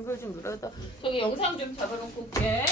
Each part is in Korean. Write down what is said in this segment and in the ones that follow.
이걸 좀 눌러다. 저기 영상 좀 잡아놓고 올게.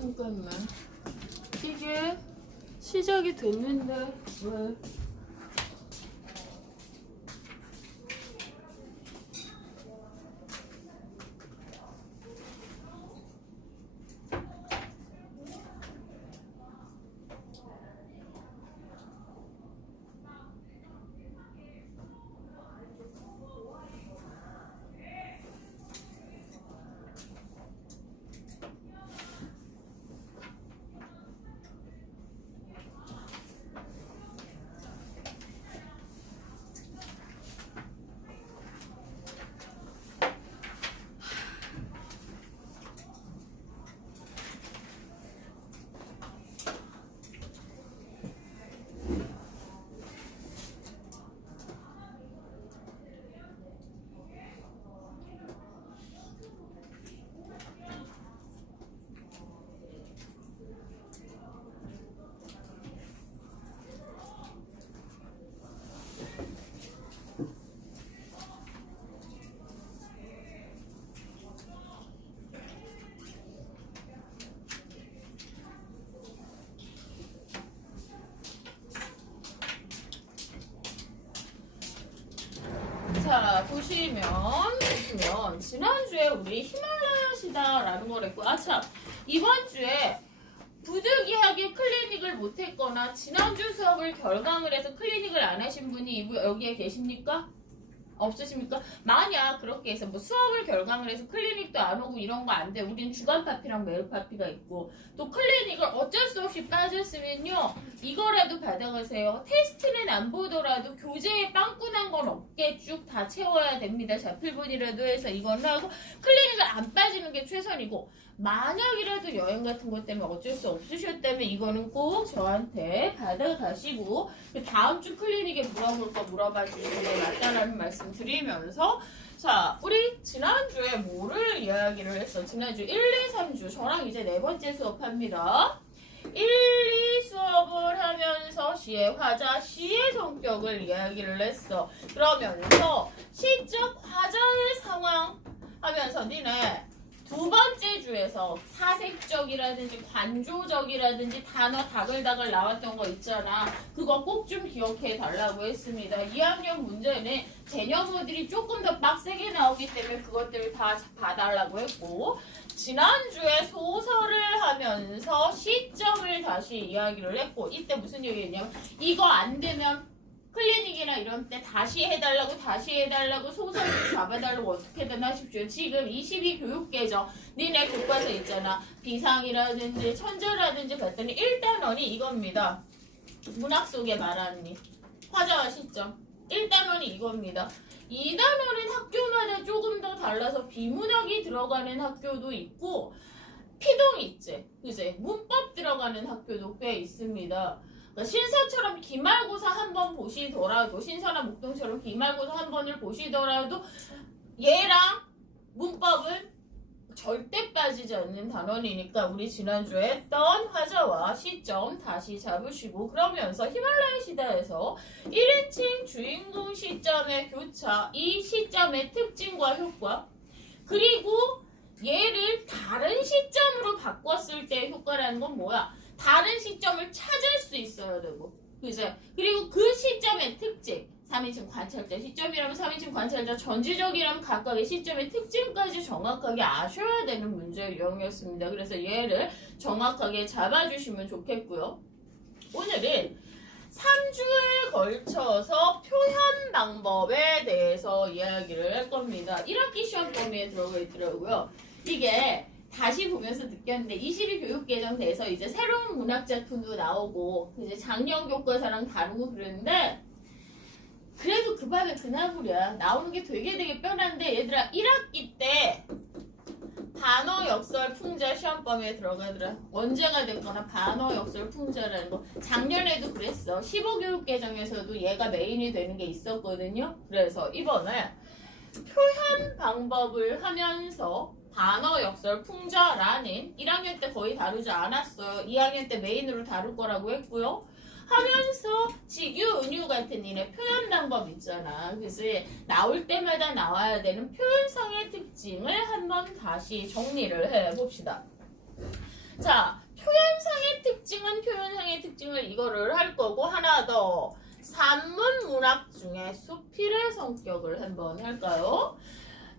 잠깐만. 이게 시작이 됐는데 왜? 자, 보시면 지난주에 우리 히말라야 시다라는 걸 했고, 참, 이번 주에 부득이하게 클리닉을 못했거나 지난주 수업을 결강을 해서 클리닉을 안 하신 분이 여기에 계십니까? 없으십니까? 만약 그렇게 해서 뭐 수업을 결강을 해서 클리닉도 안 오고 이런 거 안 돼. 우린 주간 파피랑 매일 파피가 있고, 또 클리닉을 어쩔 수 없이 빠졌으면요, 이거라도 받아가세요. 테스트는 안 보더라도 교재에 빵꾸난 건 없게 쭉 다 채워야 됩니다. 자필본이라도 해서 이건 하고, 클리닉을 안 빠지는 게 최선이고, 만약이라도 여행 같은 것 때문에 어쩔 수 없으셨다면 이거는 꼭 저한테 받아가시고, 그 다음 주 클리닉에 물어볼 거 물어봐 주시는 게 맞다라는 말씀 드리면서, 자, 우리 지난주에 뭐를 이야기를 했어? 지난주 1, 2, 3주 저랑 이제 네 번째 수업합니다. 1, 2 수업을 하면서 시의 화자, 시의 성격을 이야기를 했어. 그러면서 시적 화자의 상황 하면서 니네 두 번째 주에서 사색적이라든지 관조적이라든지 단어 다글다글 나왔던 거 있잖아. 그거 꼭 좀 기억해 달라고 했습니다. 2학년 문제는 개념어들이 조금 더 빡세게 나오기 때문에 그것들을 다 봐달라고 했고, 지난주에 소설을 하면서 시점을 다시 이야기를 했고, 이때 무슨 얘기했냐면 이거 안 되면 클리닉이나 이런 때 다시 해달라고 소설 좀 잡아달라고 어떻게든 하십시오. 지금 22교육계정 니네 교과서 있잖아. 비상이라든지 천재라든지 봤더니 1단원이 이겁니다. 문학 속에 말하니 화자와 시점 1단원이 이겁니다. 2단원은 학교마다 조금 더 달라서 비문학이 들어가는 학교도 있고, 피동 있지? 그제 문법 들어가는 학교도 꽤 있습니다. 신서처럼 기말고사 한 번 보시더라도, 신서나 목동처럼 기말고사 한 번을 보시더라도 얘랑 문법은 절대 빠지지 않는 단원이니까 우리 지난주에 했던 화자와 시점 다시 잡으시고, 그러면서 히말라야 시다에서 1인칭 주인공 시점의 교차, 이 시점의 특징과 효과, 그리고 얘를 다른 시점으로 바꿨을 때의 효과라는 건 뭐야? 다른 시점을 찾을 수 있어야 되고, 그죠? 그리고 그 시점의 특징, 3인칭 관찰자 시점이라면 3인칭 관찰자 전지적이라면 각각의 시점의 특징까지 정확하게 아셔야 되는 문제 유형이었습니다. 그래서 얘를 정확하게 잡아주시면 좋겠고요. 오늘은 3주에 걸쳐서 표현 방법에 대해서 이야기를 할 겁니다. 1학기 시험 범위에 들어가 있더라고요. 이게 다시 보면서 느꼈는데 22 교육 개정돼서 이제 새로운 문학 작품도 나오고 이제 작년 교과서랑 다르고 그러는데 그래도 그 밥에 그나물이야. 나오는 게 되게 뻔한데 얘들아 1학기 때 반어 역설 풍자 시험 범위에 들어가더라. 언제가 됐거나 반어 역설 풍자라는 거 작년에도 그랬어. 15교육 개정에서도 얘가 메인이 되는 게 있었거든요. 그래서 이번에 표현 방법을 하면서 반어 역설 풍자라는 1학년 때 거의 다루지 않았어요. 2학년 때 메인으로 다룰 거라고 했고요. 하면서 직유, 은유 같은 이네 표현 방법 있잖아. 그래서 나올 때마다 나와야 되는 표현상의 특징을 한번 다시 정리를 해봅시다. 자, 표현상의 특징을 이거를 할 거고 하나 더 산문 문학 중에 수필의 성격을 한번 할까요?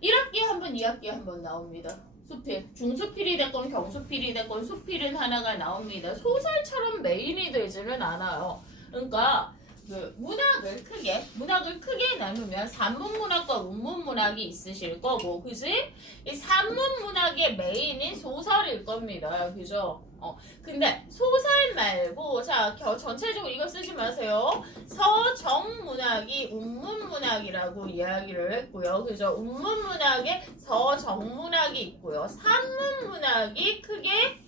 1학기 한번 2학기 한번 나옵니다. 수필, 중수필이 됐건 경수필이 됐건 수필은 하나가 나옵니다. 소설처럼 메인이 되지는 않아요. 그러니까 그 문학을 크게 나누면 산문문학과 운문문학이 있으실 거고, 그지? 이 산문문학의 메인인 소설일 겁니다. 그죠? 근데 소설 말고 자 전체적으로 이거 쓰지 마세요. 서정문학이 운문문학이라고 이야기를 했고요. 그죠? 운문문학에 서정문학이 있고요. 산문문학이 크게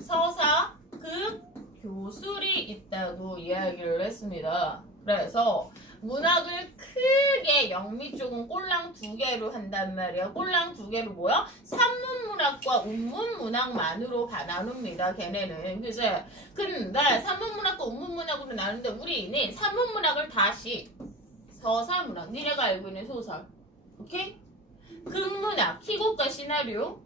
서사, 극, 교술이 있다고 이야기를 했습니다. 그래서 문학을 크게 영미 쪽은 꼴랑 2개로 한단 말이야. 꼴랑 2개로 뭐야? 산문문학과 운문문학만으로 나눕니다. 걔네는. 그죠? 근데 산문문학과 운문문학으로 나누는데 우리는 산문문학을 다시 서사문학, 니네가 알고 있는 소설, 오케이? 극문학, 희곡과 시나리오,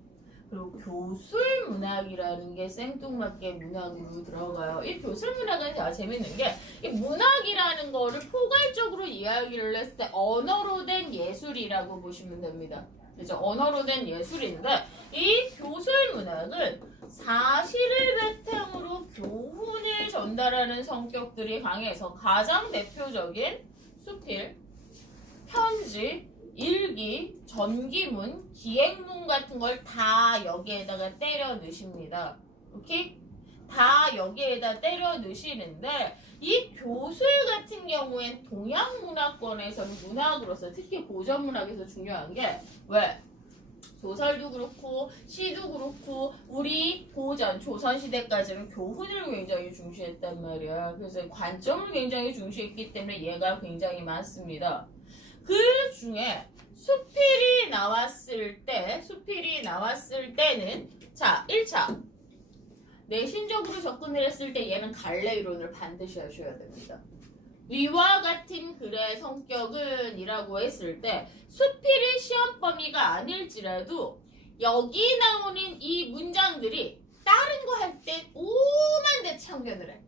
그리고 교술문학이라는 게 생뚱맞게 문학으로 들어가요. 이 교술문학은 되게 재밌는 게 이 문학이라는 거를 포괄적으로 이야기를 했을 때 언어로 된 예술이라고 보시면 됩니다. 그죠? 언어로 된 예술인데 이 교술문학은 사실을 바탕으로 교훈을 전달하는 성격들이 강해서 가장 대표적인 수필, 편지, 일기, 전기문, 기행문 같은 걸 다 여기에다가 때려 넣으십니다. 오케이? 다 여기에다 때려 넣으시는데 이 교술 같은 경우엔 동양문화권에서는 문학으로서 특히 고전문학에서 중요한 게 왜? 소설도 그렇고 시도 그렇고 우리 고전 조선시대까지는 교훈을 굉장히 중시했단 말이야. 그래서 관점을 굉장히 중시했기 때문에 얘가 굉장히 많습니다. 그 중에 수필이 나왔을 때는 자 1차 내신적으로 접근을 했을 때 얘는 갈래 이론을 반드시 하셔야 됩니다. 위와 같은 글의 성격은 이라고 했을 때 수필이 시험 범위가 아닐지라도 여기 나오는 이 문장들이 다른 거 할 때 오만 대 참견을 해.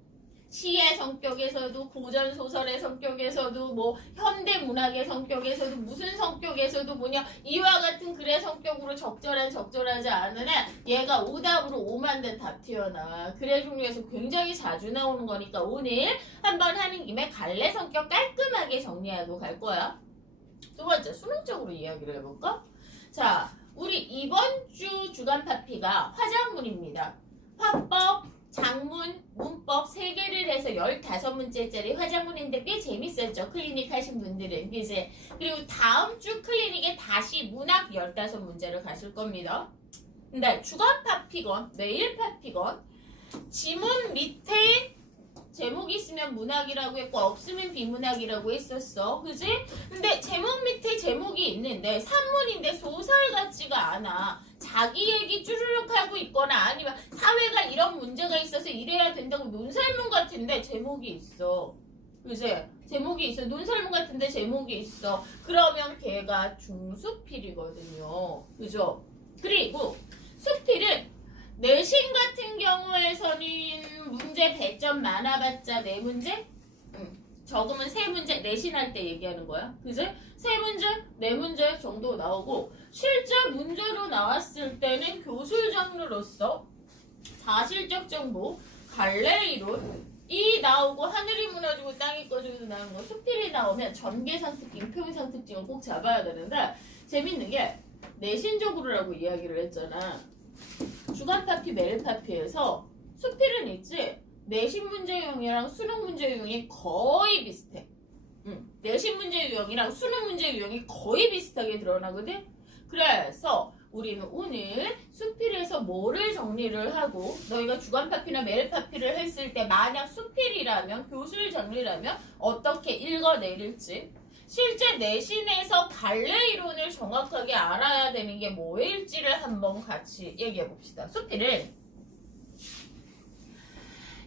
시의 성격에서도 고전 소설의 성격에서도 뭐 현대 문학의 성격에서도 무슨 성격에서도 뭐냐 이와 같은 글의 성격으로 적절하지 않은 애 얘가 오답으로 5만 대 답 튀어나와. 글의 종류에서 굉장히 자주 나오는 거니까 오늘 한번 하는 김에 갈래 성격 깔끔하게 정리하고 갈 거야. 두 번째 수능적으로 이야기를 해볼까? 자 우리 이번 주 주간 파피가 화작문입니다. 화법 장문, 문법 3개를 해서 15문제짜리 화작문인데 꽤 재밌었죠. 클리닉 하신 분들은. 그지? 그리고 다음 주 클리닉에 다시 문학 15문제를 가실 겁니다. 근데 주간 파피건, 매일 파피건 지문 밑에 제목이 있으면 문학이라고 했고 없으면 비문학이라고 했었어. 그지? 근데 제목 밑에 제목이 있는데 산문인데 소설 같지가 않아. 자기 얘기 쭈르륵 하고 있거나 아니면 사회가 이런 문제가 있어서 이래야 된다고 논설문 같은데 제목이 있어. 그지? 제목이 있어. 논설문 같은데 제목이 있어. 그러면 걔가 중수필이거든요. 그죠? 그리고 수필은 내신 같은 경우에서는 문제 100점 많아봤자 4문제? 적으면 3문제 내신할 때 얘기하는 거야. 그지? 3문제, 4문제 정도 나오고 실제 문제로 나왔을 때는 교술 장르로서 사실적 정보, 갈래 이론, 이 나오고 하늘이 무너지고 땅이 꺼지고 나오는 거 수필이 나오면 전개상 특징, 표현상 특징을 꼭 잡아야 되는데 재밌는 게 내신적으로라고 이야기를 했잖아. 주간 파피, 매일 파피에서 수필은 있지 내신 문제 유형이랑 수능 문제 유형이 거의 비슷해. 내신 문제 유형이랑 수능 문제 유형이 거의 비슷하게 드러나거든. 그래서 우리는 오늘 수필에서 뭐를 정리를 하고 너희가 주간 파피나 매일 파피를 했을 때 만약 수필이라면 교술 정리라면 어떻게 읽어내릴지 실제 내신에서 갈래 이론을 정확하게 알아야 되는 게 뭐일지를 한번 같이 얘기해 봅시다. 수필을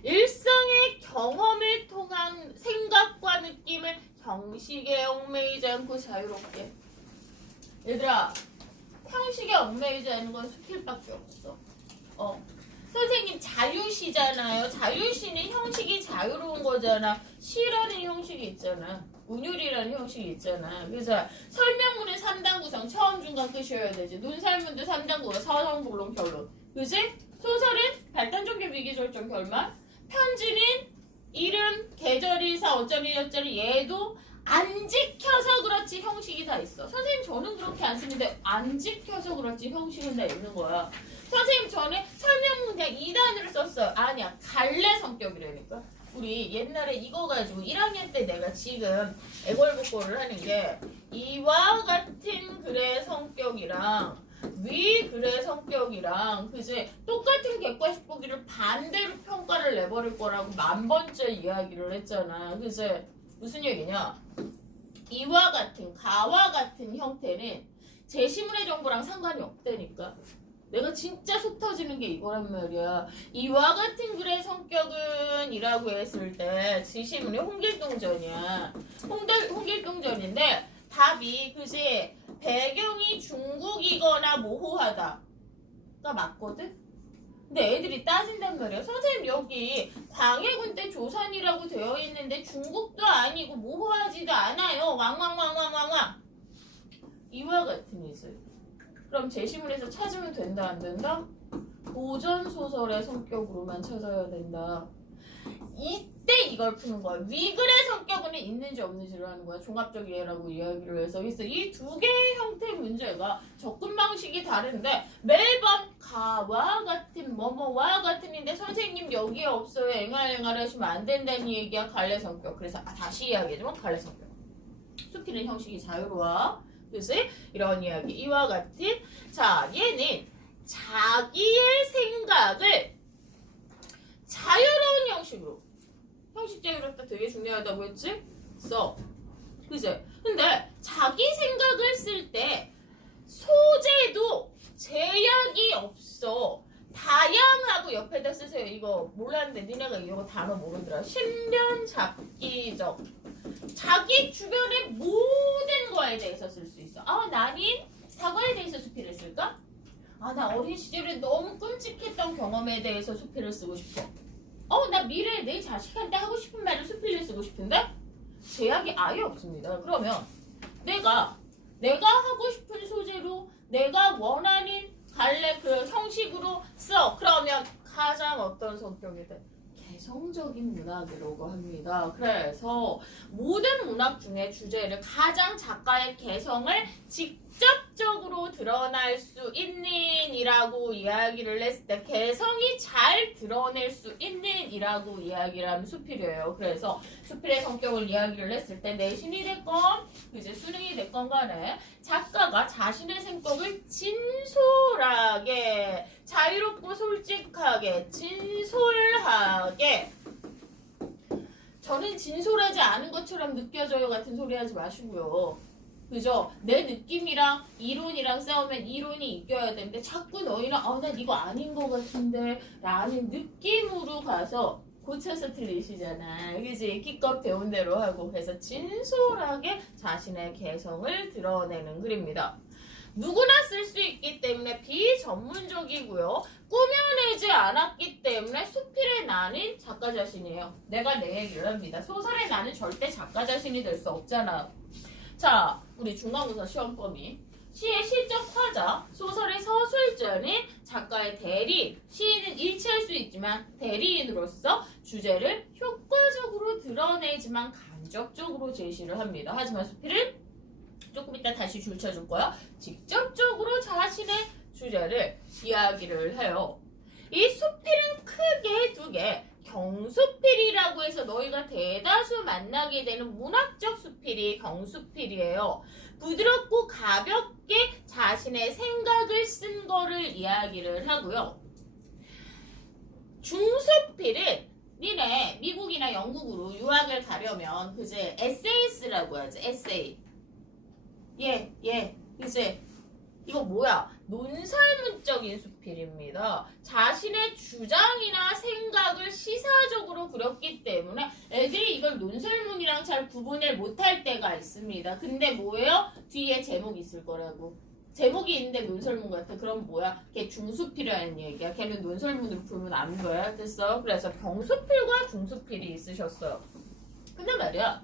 일상의 경험을 통한 생각과 느낌을 형식에 얽매이지 않고 자유롭게. 얘들아, 형식에 얽매이지 않는 건 수필밖에 없어. 선생님 자유시잖아요. 자유시는 형식이 자유로운 거잖아. 시라는 형식이 있잖아. 운율이라는 형식이 있잖아. 그래서 설명문은 3단 구성, 처음, 중간, 끝이어야 되지. 논설문도 3단 구성, 서론, 본론, 결론. 그지? 소설은 발단종교, 위기절정, 결말. 편지는 이름, 계절일사, 어쩌리 어쩌리 얘도 안 지켜서 그렇지 형식이 다 있어. 선생님 저는 그렇게 안 쓰는데 안 지켜서 그렇지 형식은 다 있는 거야. 선생님 저는 설명문 그냥 2단으로 썼어요. 아니야. 갈래 성격이라니까. 우리 옛날에 이거 가지고 1학년 때 내가 지금 애걸복걸을 하는 게 이와 같은 글의 성격이랑 위 글의 성격이랑 그지 똑같은 객관식 보기를 반대로 평가를 내버릴 거라고 10,000번째 이야기를 했잖아. 그지 무슨 얘기냐? 이와 같은 가와 같은 형태는 제시문의 정보랑 상관이 없다니까. 내가 진짜 속 터지는 게 이거란 말이야. 이와 같은 글의 성격은 이라고 했을 때 지시문이 홍길동전이야. 홍길동전인데 답이 그지 배경이 중국이거나 모호하다가 맞거든? 근데 애들이 따진단 말이야. 선생님 여기 광해군 때 조선이라고 되어 있는데 중국도 아니고 모호하지도 않아요. 왕왕왕왕왕왕. 이와 같은 이슬. 그럼 제시문에서 찾으면 된다 안 된다? 고전소설의 성격으로만 찾아야 된다. 이때 이걸 푸는 거야. 위글의 성격은 있는지 없는지를 하는 거야. 종합적 이해라고 이야기를 해서 있어. 이 두 개의 형태 문제가 접근 방식이 다른데 매번 가와 같은 뭐뭐와 같은인데 선생님 여기에 없어요. 앵알앵알 하시면 안 된다는 얘기야. 갈래 성격. 그래서 다시 이야기하지만 갈래 성격. 수필은 형식이 자유로워. 그래서 이런 이야기. 이와 같은 자 얘는 자기의 생각을 자유로운 형식으로 형식 자유롭다 되게 중요하다고 했지? 그제? 근데 자기 생각을 쓸 때 소재도 제약이 없어. 다양하고 옆에다 쓰세요. 이거 몰랐는데 니네가 이거 단어 모르더라. 신변잡기적. 자기 주변의 모든 거에 대해서 쓸 수 있어. 나는 사과에 대해서 수필을 쓸까? 나 어린 시절에 너무 끔찍했던 경험에 대해서 수필을 쓰고 싶어. 나 미래에 내 자식한테 하고 싶은 말을 수필로 쓰고 싶은데 제약이 아예 없습니다. 그러면 내가 하고 싶은 소재로 내가 원하는 갈래 그 형식으로 써. 그러면 가장 어떤 성격이든 개성적인 문학이라고 합니다. 그래서 모든 문학 중에 주제를 가장 작가의 개성을 직접적으로 드러날 수 있는 이라고 이야기를 했을 때 개성이 잘 드러낼 수 있는 이라고 이야기를 하면 수필이에요. 그래서 수필의 성격을 이야기를 했을 때 내신이 됐건 이제 수능이 됐건 간에 작가가 자신의 생각을 진솔하게 자유롭고 솔직하게 진솔하게 저는 진솔하지 않은 것처럼 느껴져요 같은 소리 하지 마시고요. 그죠? 내 느낌이랑 이론이랑 싸우면 이론이 이겨야 되는데 자꾸 너희는 난 이거 아닌 것 같은데 라는 느낌으로 가서 고쳐서 들리시잖아. 그지? 기껏 배운 대로 하고 그래서 진솔하게 자신의 개성을 드러내는 글입니다. 누구나 쓸 수 있기 때문에 비전문적이고요. 꾸며내지 않았기 때문에 수필의 나는 작가 자신이에요. 내가 내 얘기를 합니다. 소설의 나는 절대 작가 자신이 될 수 없잖아. 자, 우리 중간고사 시험 범위. 시의 시적 화자, 소설의 서술자는 작가의 대리인, 시인은 일치할 수 있지만 대리인으로서 주제를 효과적으로 드러내지만 간접적으로 제시를 합니다. 하지만 수필은 조금 이따 다시 줄 쳐줄 거야. 직접적으로 자신의 주제를 이야기를 해요. 이 수필은 크게 두 개, 경수필이라고 해서 너희가 대다수 만나게 되는 문학적 수필이 경수필이에요. 부드럽고 가볍게 자신의 생각을 쓴 거를 이야기를 하고요. 중수필은 니네 미국이나 영국으로 유학을 가려면 그제 에세이스라고 하지. 에세이. 그제 이거 뭐야? 논설문적인 수필입니다. 자신의 주장이나 생각을 시사적으로 그렸기 때문에 애들이 이걸 논설문이랑 잘 구분을 못할 때가 있습니다. 근데 뭐예요? 뒤에 제목이 있을 거라고. 제목이 있는데 논설문 같아. 그럼 뭐야? 걔 중수필이라는 얘기야. 걔는 논설문으로 풀면 안 돼. 됐어? 그래서 경수필과 중수필이 있으셨어요. 근데 말이야.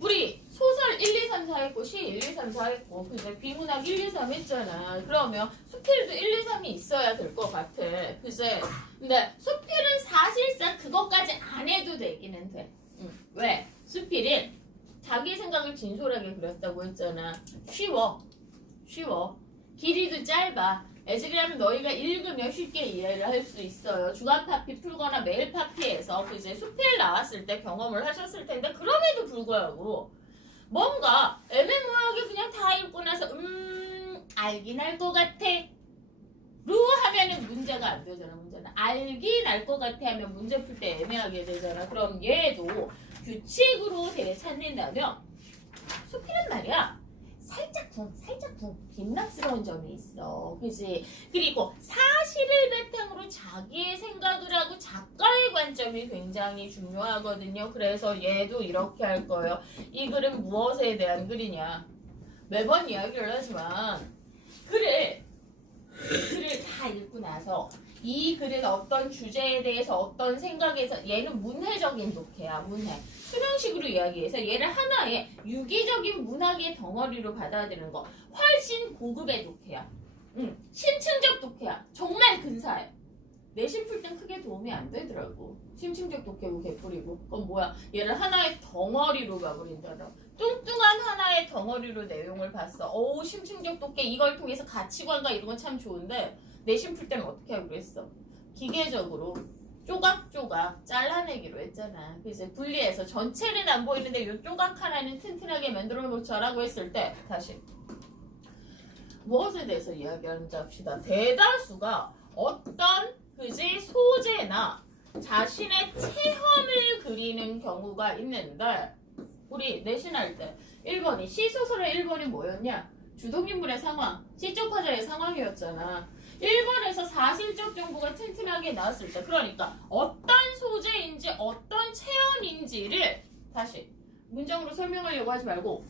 우리 소설 1, 2, 3, 4 했고 시 1, 2, 3, 4 했고 그제 비문학 1, 2, 3 했잖아. 그러면 수필도 1, 2, 3이 있어야 될 것 같아. 그제 근데 수필은 사실상 그것까지 안 해도 되기는 돼. 왜? 수필은 자기 생각을 진솔하게 그렸다고 했잖아. 쉬워. 길이도 짧아. 애들이라면 너희가 읽으면 쉽게 이해를 할 수 있어요. 주간 파피 풀거나 매일 파피에서 그제 수필 나왔을 때 경험을 하셨을 텐데 그럼에도 불구하고 뭔가 애매모호하게 그냥 다 읽고 나서 알긴 알 것 같아 루 하면은 문제가 안 되잖아. 문제는 알긴 알 것 같아 하면 문제 풀 때 애매하게 되잖아. 그럼 얘도 규칙으로 되찾는다면 수필은 말이야 살짝 빈락스러운 점이 있어. 그지? 그리고 사실을 바탕으로 자기의 생각을 하고 작가의 관점이 굉장히 중요하거든요. 그래서 얘도 이렇게 할 거예요. 이 글은 무엇에 대한 글이냐? 매번 이야기를 하지만 글을 다 읽고 나서 이 글은 어떤 주제에 대해서 어떤 생각에서 얘는 문해적인 독해야. 문해. 수명식으로 이야기해서 얘를 하나의 유기적인 문학의 덩어리로 받아들이는 거. 훨씬 고급의 독해야. 심층적 독해야. 정말 근사해. 내신 풀 땐 크게 도움이 안 되더라고. 심층적 독해고 개뿔이고. 그건 뭐야? 얘를 하나의 덩어리로 가버린다라. 뚱뚱한 하나의 덩어리로 내용을 봤어. 오, 심층적 독해 이걸 통해서 가치관과 이런 건 참 좋은데 내신 풀 때는 어떻게 하기로 했어? 기계적으로 조각조각 잘라내기로 했잖아. 그래서 분리해서 전체는 안 보이는데 이 조각 하나는 튼튼하게 만들어 놓자라고 했을 때 다시 무엇에 대해서 이야기하는지 합시다. 대다수가 어떤 그지 소재나 자신의 체험을 그리는 경우가 있는데 우리 내신할 때 1번이 시소설의 1번이 뭐였냐? 주동인물의 상황, 시적 화자의 상황이었잖아. 1번에서 사실적 정보가 튼튼하게 나왔을 때 그러니까 어떤 소재인지 어떤 체험인지를 다시 문장으로 설명하려고 하지 말고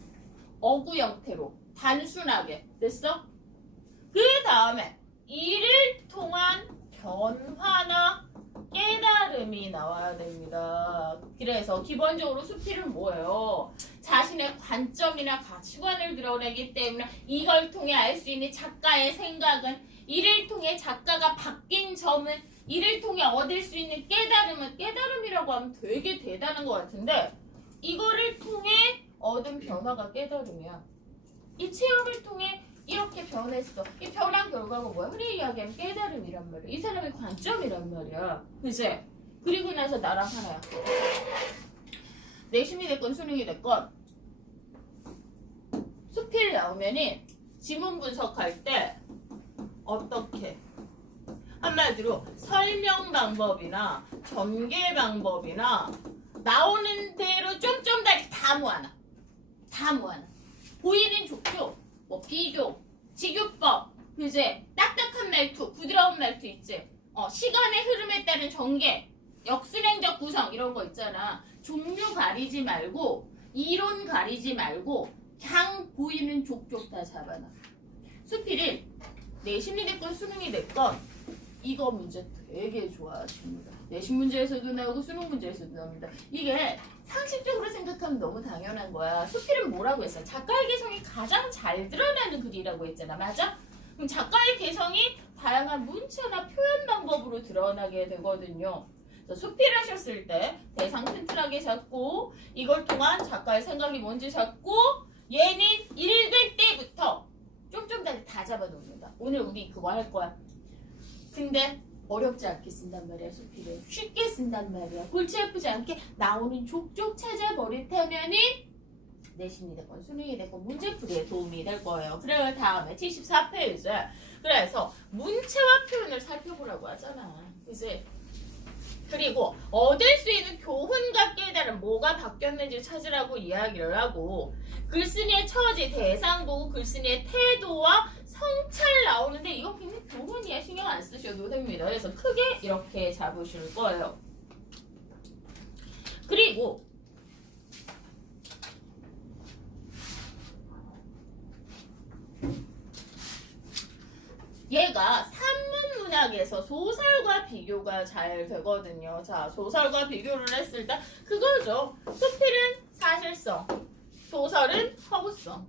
어구 형태로 단순하게 됐어? 그 다음에 이를 통한 변화나 깨달음이 나와야 됩니다. 그래서 기본적으로 수필은 뭐예요? 자신의 관점이나 가치관을 드러내기 때문에 이걸 통해 알 수 있는 작가의 생각은 이를 통해 작가가 바뀐 점은 이를 통해 얻을 수 있는 깨달음은 깨달음이라고 하면 되게 대단한 것 같은데 이거를 통해 얻은 변화가 깨달음이야. 이 체험을 통해 이렇게 변했어. 이 변한 결과가 뭐야? 흔히 이야기하면 깨달음이란 말이야. 이 사람의 관점이란 말이야. 그치? 그리고 나서 나랑 하나야. 내신이 됐건 수능이 됐건 수필 나오면은 지문 분석할 때 어떻게? 한마디로 설명 방법이나 전개 방법이나 나오는 대로 쫌쫌다리 다 모아놔. 다 모아놔. 보이는 족조, 뭐 비교, 직유법, 그제 딱딱한 말투, 부드러운 말투 있지. 시간의 흐름에 따른 전개, 역순행적 구성 이런 거 있잖아. 종류 가리지 말고 이론 가리지 말고 그냥 보이는 족족 다 잡아놔. 수필은 내신이 됐건 수능이 됐건 이거 문제 되게 좋아하십니다. 내신 문제에서도 나오고 수능 문제에서도 나옵니다. 이게 상식적으로 생각하면 너무 당연한 거야. 수필은 뭐라고 했어? 작가의 개성이 가장 잘 드러나는 글이라고 했잖아. 맞아? 그럼 작가의 개성이 다양한 문체나 표현 방법으로 드러나게 되거든요. 수필하셨을 때 대상 튼튼하게 잡고 이걸 통한 작가의 생각이 뭔지 잡고 얘는 읽을 때부터 쫌쫌다리 다 잡아놓는다. 오늘 우리 그거 할 거야. 근데 어렵지 않게 쓴단 말이야. 수필을 쉽게 쓴단 말이야. 골치 아프지 않게 나오는 족족 찾아버렸다면은 내신이 됐건 수능이 됐건 문제풀이에 도움이 될 거예요. 그래요. 다음에 74페이지. 그래서 문체와 표현을 살펴보라고 하잖아. 그치? 그리고 얻을 수 있는 교훈과 깨달음, 뭐가 바뀌었는지 찾으라고 이야기를 하고 글쓴이의 처지, 대상 보고 글쓴이의 태도와 성찰 나오는데 이건 굉장히 교훈이야. 신경 안 쓰셔도 됩니다. 그래서 크게 이렇게 잡으실 거예요. 그리고 얘가 산문문학에서 소설과 비교가 잘 되거든요. 자, 소설과 비교를 했을 때 그거죠. 수필은 사실성, 소설은 허구성.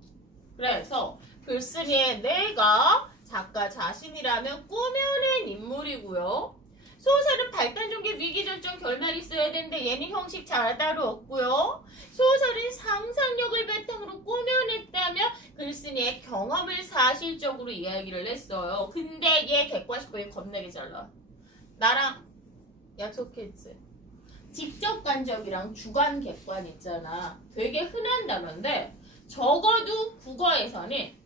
그래서 글쓴이의 내가 작가 자신이라면 꾸며낸 인물이고요. 소설은 발단, 전개, 위기, 절정, 결말이 있어야 되는데 얘는 형식 잘 따로 없고요. 소설은 상상력을 바탕으로 꾸며냈다면 글쓴이의 경험을 사실적으로 이야기를 했어요. 근데 얘 객관식보에 겁나게 잘 나와. 나랑 약속했지. 직접관적이랑 주관객관 있잖아. 되게 흔한 단어인데 적어도 국어에서는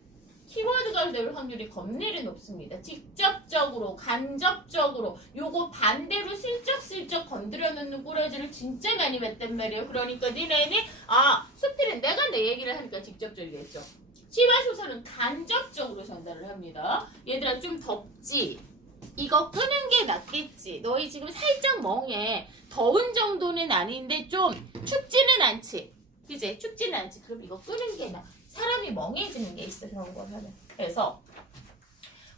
키워드가 될 확률이 겁내리 높습니다. 직접적으로, 간접적으로 요거 반대로 슬쩍슬쩍 건드려 놓는 꾸러지를 진짜 많이 뵀단 말이에요. 그러니까 니네는 수필은 내가 내 얘기를 하니까 직접적이겠죠. 시와소설은 간접적으로 전달을 합니다. 얘들아 좀 덥지? 이거 끄는 게 낫겠지? 너희 지금 살짝 멍해. 더운 정도는 아닌데 좀 춥지는 않지? 그치? 춥지는 않지? 그럼 이거 끄는 게 나아. 사람이 멍해지는 게 있어, 그런 걸 하면. 그래서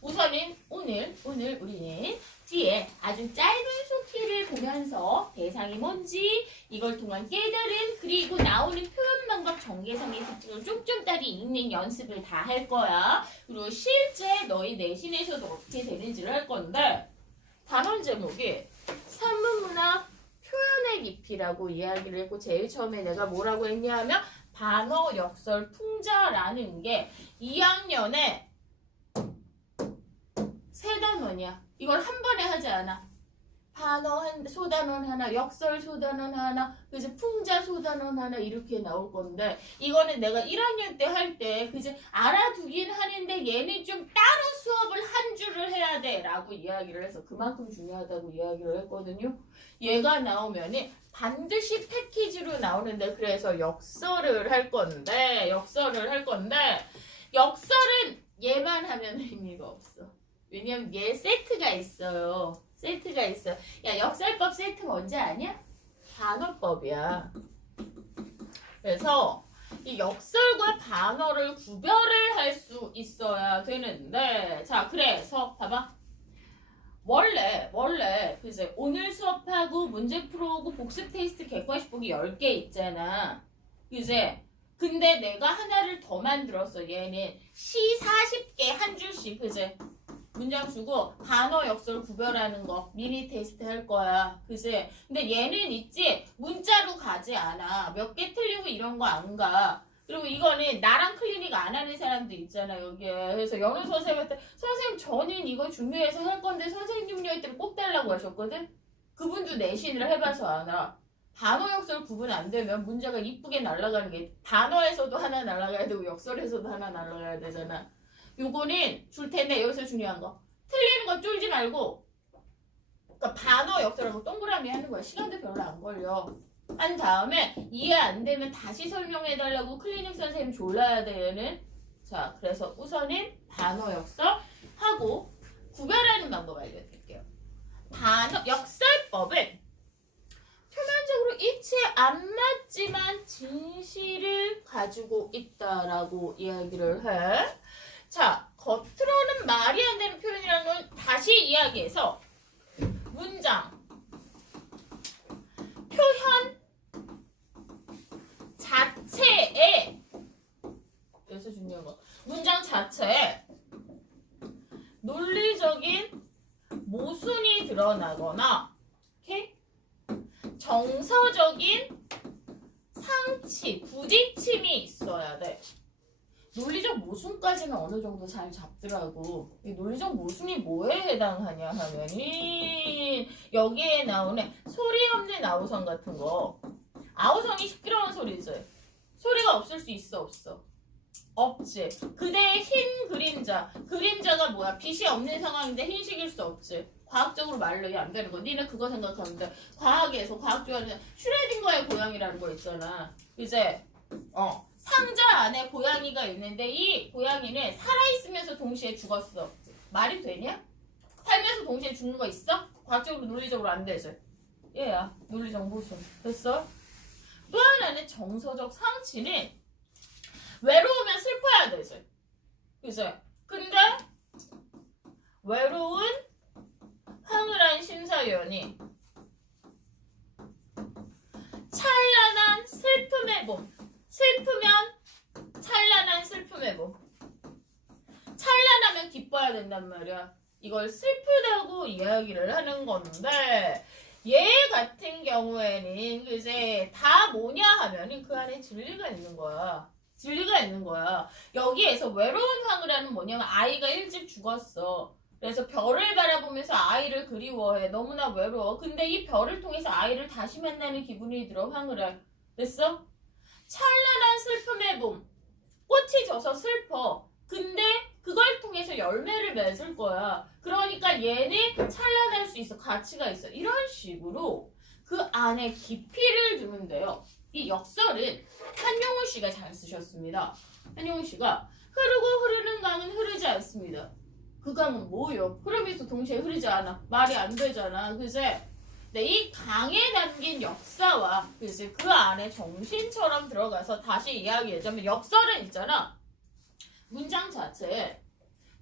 우선은 오늘 우리는 뒤에 아주 짧은 수필을 보면서 대상이 뭔지 이걸 통한 깨달음 그리고 나오는 표현 방법 전개성의 특징을 쫌쫌따리 읽는 연습을 다 할 거야. 그리고 실제 너희 내신에서도 어떻게 되는지를 할 건데 단원 제목이 산문문학 표현의 깊이라고 이야기를 했고 제일 처음에 내가 뭐라고 했냐 하면 반어, 역설, 풍자라는 게 2학년에 세 단원이야. 이걸 한 번에 하지 않아. 반어 소단원 하나, 역설 소단원 하나, 그래서 풍자 소단원 하나 이렇게 나올 건데 이거는 내가 1학년 때 할 때 그제 알아두긴 하는데 얘는 좀 따로 수업을 한 주를 해야 돼 라고 이야기를 해서 그만큼 중요하다고 이야기를 했거든요. 얘가 나오면은 반드시 패키지로 나오는데 그래서 역설을 할 건데 역설은 얘만 하면 의미가 없어. 왜냐면 얘 세트가 있어요. 야, 역설법 세트 뭔지 아냐? 반어법이야. 그래서 이 역설과 반어를 구별을 할 수 있어야 되는데 자, 그래서 봐봐. 원래 그제 오늘 수업하고 문제 풀어오고 복습 테스트 객관식 보기 10개 있잖아. 그제 근데 내가 하나를 더 만들었어. 얘는 시 40개 한 줄씩 그제 문장 주고 단어 역설 구별하는 거 미니 테스트 할 거야. 그지? 근데 얘는 있지 문자로 가지 않아. 몇 개 틀리고 이런 거 안 가. 그리고 이거는 나랑 클리닉 안 하는 사람도 있잖아 여기에. 그래서 영어 선생님한테 선생님 저는 이거 중요해서 할 건데 선생님요 했더니 꼭 달라고 하셨거든. 그분도 내신을 해봐서 알아. 단어 역설 구분 안 되면 문제가 이쁘게 날아가는 게 단어에서도 하나 날아가야 되고 역설에서도 하나 날아가야 되잖아. 요거는 줄 텐데 여기서 중요한 거 틀리는 거 쫄지 말고 그러니까 반어 역설하고 동그라미 하는 거야. 시간도 별로 안 걸려. 한 다음에 이해 안 되면 다시 설명해 달라고 클리닉 선생님 졸라야 되는. 자, 그래서 우선은 반어 역설 하고 구별하는 방법 알려드릴게요. 반어 역설법은 표면적으로 이치에 안 맞지만 진실을 가지고 있다라고 이야기를 해. 자, 겉으로는 말이 안 되는 표현이라는 걸 다시 이야기해서 문장, 표현 자체에, 여기서 중요한 거, 문장 자체에 논리적인 모순이 드러나거나, 오케이? 정서적인 상치, 부딪힘이 있어야 돼. 논리적 모순까지는 어느 정도 잘 잡더라고. 이 논리적 모순이 뭐에 해당하냐 하면은 여기에 나오는 소리 없는 아우성 같은 거. 아우성이 시끄러운 소리지. 소리가 없을 수 있어, 없어? 없지. 그대의 흰 그림자. 그림자가 뭐야? 빛이 없는 상황인데 흰색일 수 없지. 과학적으로 말로 안 되는 거. 니네 그거 생각하는데 과학에서 과학적으로 슈레딩거의 고양이라는 거 있잖아. 이제 상자 안에 고양이가 있는데 이 고양이는 살아있으면서 동시에 죽었어. 말이 되냐? 살면서 동시에 죽는 거 있어? 과학적으로 논리적으로 안 되지. 얘야 논리적 모순. 됐어? 또 하나는 정서적 상치는 외로우면 슬퍼야 되지. 그치? 근데 외로운 황홀한 심사위원이 찬란한 슬픔의 봄. 슬프면 찬란한 슬픔의 봄. 찬란하면 기뻐야 된단 말이야. 이걸 슬프다고 이야기를 하는 건데 얘 같은 경우에는 이제 다 뭐냐 하면은 그 안에 진리가 있는 거야. 진리가 있는 거야. 여기에서 외로운 황홀한은 뭐냐면 아이가 일찍 죽었어. 그래서 별을 바라보면서 아이를 그리워해. 너무나 외로워. 근데 이 별을 통해서 아이를 다시 만나는 기분이 들어. 황홀한. 됐어? 찬란한 슬픔의 봄. 꽃이 져서 슬퍼. 근데 그걸 통해서 열매를 맺을 거야. 그러니까 얘는 찬란할 수 있어. 가치가 있어. 이런 식으로 그 안에 깊이를 두는데요. 이 역설은 한용우 씨가 잘 쓰셨습니다. 한용우 씨가 흐르고 흐르는 강은 흐르지 않습니다. 그 강은 뭐요? 흐르면서 동시에 흐르지 않아. 말이 안 되잖아. 그제? 네, 이 강에 담긴 역사와 그치? 그 안에 정신처럼 들어가서 다시 이야기하자면 역설은 있잖아. 문장 자체에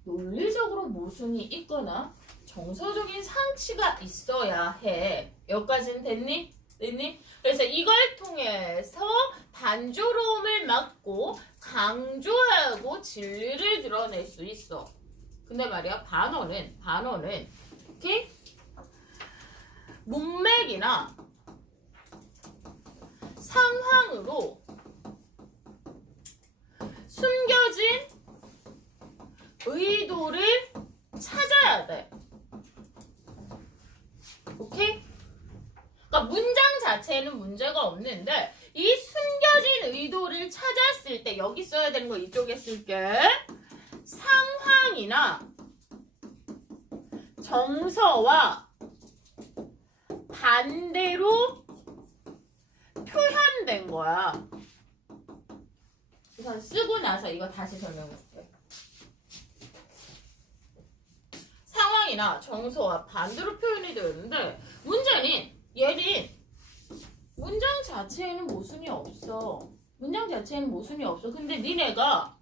논리적으로 모순이 있거나 정서적인 상치가 있어야 해. 여기까지는 됐니? 됐니? 그래서 이걸 통해서 단조로움을 막고 강조하고 진리를 드러낼 수 있어. 근데 말이야 반어는 오케이? 문맥이나 상황으로 숨겨진 의도를 찾아야 돼. 오케이? 그러니까 문장 자체에는 문제가 없는데 이 숨겨진 의도를 찾았을 때 여기 써야 되는 거 이쪽에 쓸게. 상황이나 정서와 반대로 표현된 거야. 우선 쓰고 나서 이거 다시 설명해줄게. 상황이나 정서와 반대로 표현이 되었는데 문제는 얘는 문장 자체에는 모순이 없어. 문장 자체에는 모순이 없어. 근데 니네가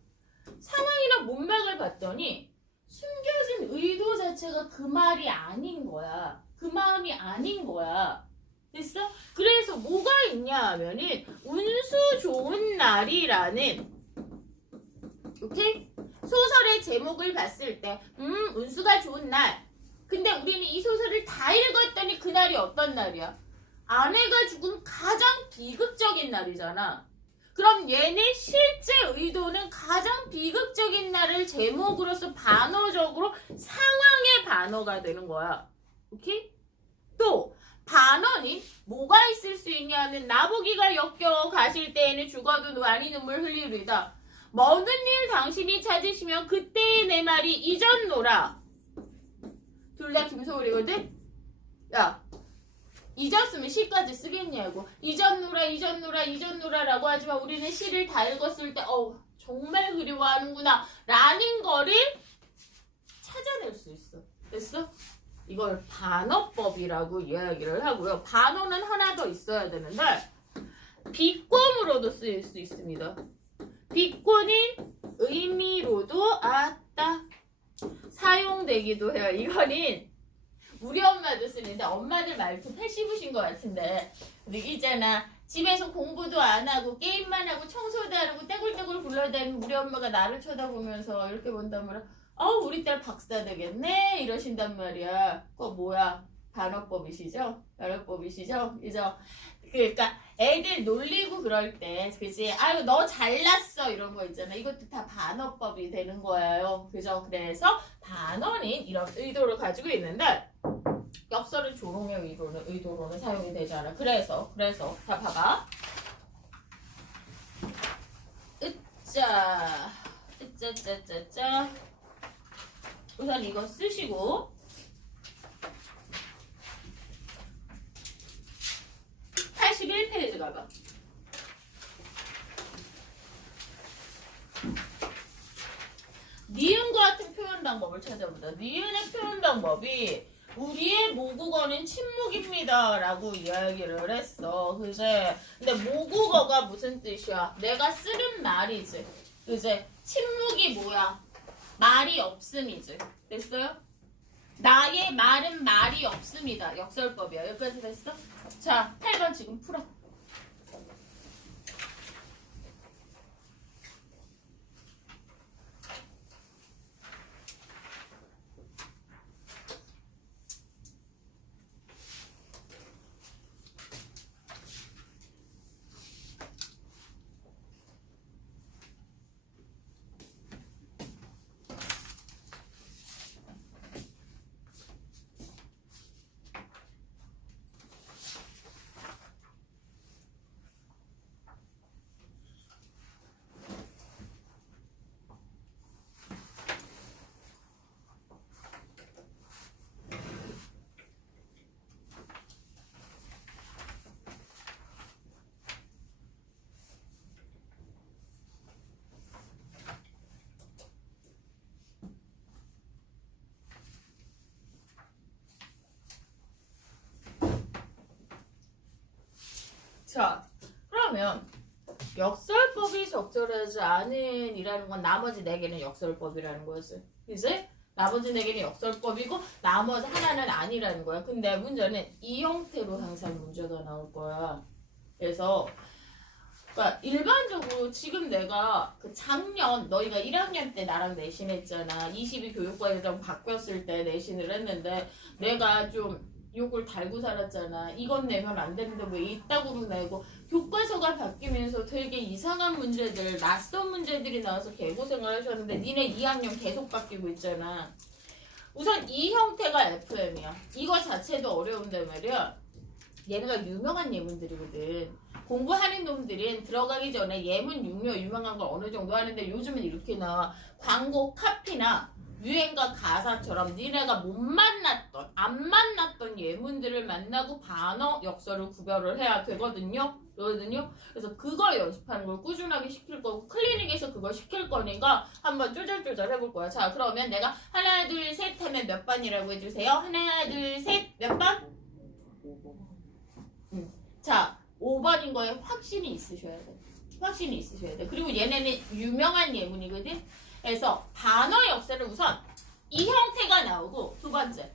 상황이나 문맥을 봤더니 숨겨진 의도 자체가 그 말이 아닌 거야. 그 마음이 아닌 거야. 됐어? 그래서 뭐가 있냐 하면은 운수 좋은 날이라는 오케이? 소설의 제목을 봤을 때 운수가 좋은 날. 근데 우리는 이 소설을 다 읽었더니 그날이 어떤 날이야? 아내가 죽은 가장 비극적인 날이잖아. 그럼 얘는 실제 의도는 가장 비극적인 날을 제목으로서 반어적으로 상황의 반어가 되는 거야. 오케이? 또 반어는 뭐가 있을 수 있냐면 나보기가 역겨워 가실 때에는 죽어도 많이 눈물 흘리리다. 먼 일 당신이 찾으시면 그때의 내 말이 잊었노라. 둘 다 김소울이거든? 야, 잊었으면 시까지 쓰겠냐고. 잊었노라라고 하지만 우리는 시를 다 읽었을 때 정말 그리워하는구나 라는 거를 찾아낼 수 있어. 됐어? 이걸 반어법이라고 이야기를 하고요. 반어는 하나 더 있어야 되는데 비권으로도 쓰일 수 있습니다. 비권은 의미로도 사용되기도 해요. 이거는 우리 엄마도 쓰는데 엄마들 말투 80이신 것 같은데 근데 있잖아 집에서 공부도 안 하고 게임만 하고 청소도 안 하고 떼굴떼굴 굴러다니는 우리 엄마가 나를 쳐다보면서 이렇게 본단 말이야. 우리 딸 박사 되겠네 이러신단 말이야. 그거 뭐야? 반어법이시죠? 반어법이시죠? 그죠? 그러니까 애들 놀리고 그럴 때 그지? 아유 너 잘났어 이런 거 있잖아. 이것도 다 반어법이 되는 거예요. 그죠? 그래서 반어는 이런 의도를 가지고 있는데 역설은 조롱의 의도로는 사용이 되지 않아. 그래서 다 봐봐. 으짜 우선 이거 쓰시고 81페이지 가봐. 니은과 같은 표현 방법을 찾아보자. 니은의 표현 방법이 우리의 모국어는 침묵입니다 라고 이야기를 했어. 그제? 근데 모국어가 무슨 뜻이야? 내가 쓰는 말이지. 그제? 침묵이 뭐야? 말이 없음이지. 됐어요? 나의 말은 말이 없습니다. 역설법이야. 여기까지 됐어? 자, 8번 지금 풀어. 자, 그러면 역설법이 적절하지 않은 이라는 건 나머지 4개는 역설법이라는 거지. 이제 나머지 4개는 역설법이고 나머지 하나는 아니라는 거야. 근데 문제는 이 형태로 항상 문제가 나올 거야. 그래서 그러니까 일반적으로 지금 내가 그 작년 너희가 1학년 때 나랑 내신했잖아. 22 교육과정 바뀌었을 때 내신을 했는데 내가 좀 욕을 달고 살았잖아. 이건 내면 안 되는데 왜 이따구로 내고 교과서가 바뀌면서 되게 이상한 문제들 낯선 문제들이 나와서 개고생을 하셨는데 니네 2학년 계속 바뀌고 있잖아. 우선 이 형태가 FM이야. 이거 자체도 어려운데 말이야. 얘네가 유명한 예문들이거든. 공부하는 놈들은 들어가기 전에 예문 유명한 걸 어느 정도 하는데 요즘은 이렇게 나와. 광고 카피나 유행가 가사처럼 니네가 못 만났던 안 만났던 예문들을 만나고 반어 역설을 구별을 해야 되거든요. 그래서 그걸 연습하는 걸 꾸준하게 시킬 거고 클리닉에서 그걸 시킬 거니까 한번 쪼잘쪼잘 해볼 거야. 자 그러면 내가 하나 둘 셋 하면 몇 번이라고 해주세요. 하나 둘 셋 몇 번? 자 5번인 거에 확신이 있으셔야 돼. 확신이 있으셔야 돼. 그리고 얘네는 유명한 예문이거든. 그래서 단어 역사를 우선 이 형태가 나오고 두 번째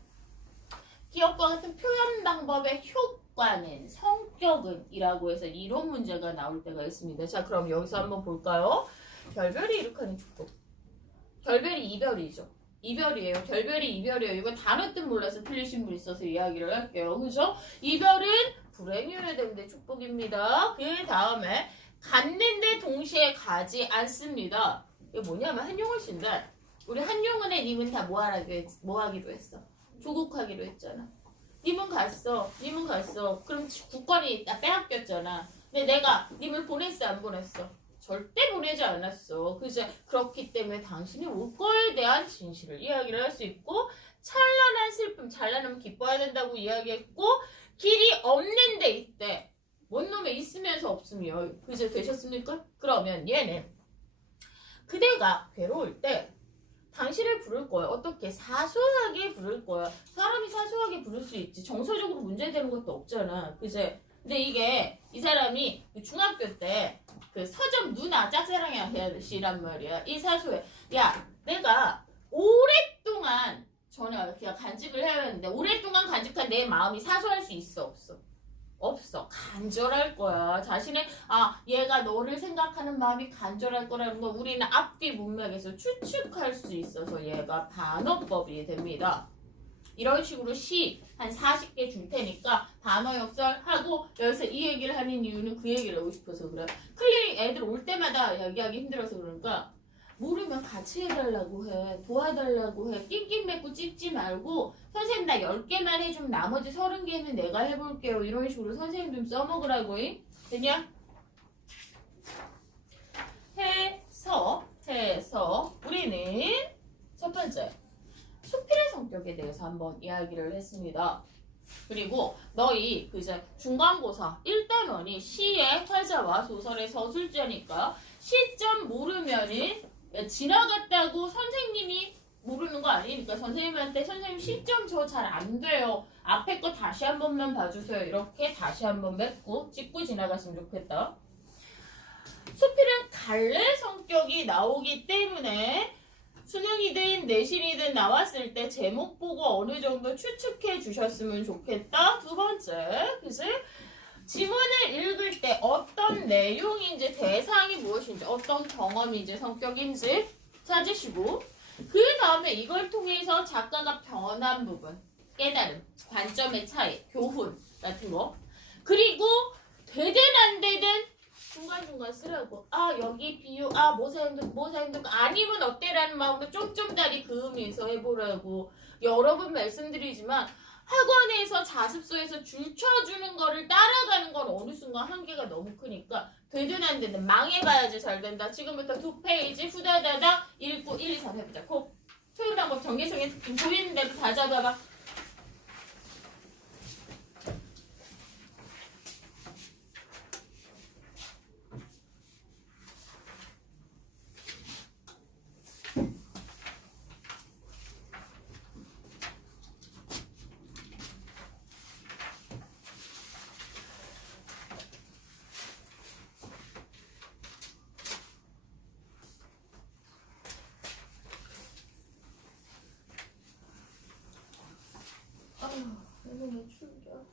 기억과 같은 표현 방법의 효과는 성격은 이라고 해서 이런 문제가 나올 때가 있습니다. 자 그럼 여기서 한번 볼까요? 결별이 이룩하는 축복. 결별이 이별이죠. 이별이에요. 결별이 이별이에요. 이거 단어 뜻 몰라서 틀리신 분 있어서 이야기를 할게요. 그죠? 이별은 불행이어야 되는데 축복입니다. 그 다음에 갔는데 동시에 가지 않습니다. 이게 뭐냐면 한용운씨인데 우리 한용운의 님은 다 뭐 하기로 했어? 조국하기로 했잖아. 님은 갔어. 그럼 국권이 다 빼앗겼잖아. 근데 내가 님을 보냈어 안 보냈어? 절대 보내지 않았어. 그죠? 그렇기 때문에 당신이 올 거에 대한 진실을 이야기를 할 수 있고 찬란한 슬픔, 찬란하면 기뻐해야 된다고 이야기했고 길이 없는 데 있대. 뭔 놈에 있으면서 없으면 그제 되셨습니까? 그러면 얘는 그대가 괴로울 때 당신을 부를 거야. 어떻게? 사소하게 부를 거야. 사람이 사소하게 부를 수 있지. 정서적으로 문제되는 것도 없잖아. 그제? 근데 이게 이 사람이 중학교 때 그 서점 누나 짝사랑이란 말이야. 이 사소해. 야, 내가 오랫동안 저는 그냥 간직을 해야 하는데 오랫동안 간직한 내 마음이 사소할 수 있어 없어? 없어. 간절할 거야. 자신의 얘가 너를 생각하는 마음이 간절할 거라는 거 우리는 앞뒤 문맥에서 추측할 수 있어서 얘가 반어법이 됩니다. 이런 식으로 시 한 40개 줄 테니까 단어 역설하고 여기서 이 얘기를 하는 이유는 그 얘기를 하고 싶어서 그래. 클리닉 애들 올 때마다 얘기하기 힘들어서 그러니까 모르면 같이 해달라고 해. 도와달라고 해. 낑낑 맺고 찝지 말고 선생님 나 10개만 해주면 나머지 30개는 내가 해볼게요. 이런 식으로 선생님 좀 써먹으라고. 되냐? 해서 우리는 첫 번째 수필의 성격에 대해서 한번 이야기를 했습니다. 그리고 너희 이제 중간고사 1단원이 시의 활자와 소설의 서술자니까 시점 모르면은 지나갔다고 선생님이 모르는 거 아니니까 선생님한테 선생님 시점 저 잘 안 돼요. 앞에 거 다시 한 번만 봐주세요. 이렇게 다시 한 번 맺고 찍고 지나갔으면 좋겠다. 수필은 갈래 성격이 나오기 때문에 수능이든 내신이든 나왔을 때 제목 보고 어느 정도 추측해 주셨으면 좋겠다. 두 번째, 그치? 지문을 읽을 때 어떤 내용인지 대상이 무엇인지 어떤 경험인지 성격인지 찾으시고 그 다음에 이걸 통해서 작가가 변한 부분, 깨달음, 관점의 차이, 교훈 같은 거 그리고 되든 안 되든 중간중간 쓰라고. 여기 비유, 모사행동, 아니면 어때라는 마음으로 쫌쫌다리 그으면서 해보라고. 여러 번 말씀드리지만 학원에서 자습소에서 줄 쳐주는 거를 따라가는 건 어느 순간 한계가 너무 크니까 되든 안 되든 망해봐야지 잘 된다. 지금부터 2페이지 후다다닥 읽고 1, 2, 3 해보자. 토요일 방법 정계성에 보이는 대로 다 잡아봐. 선생님 출격.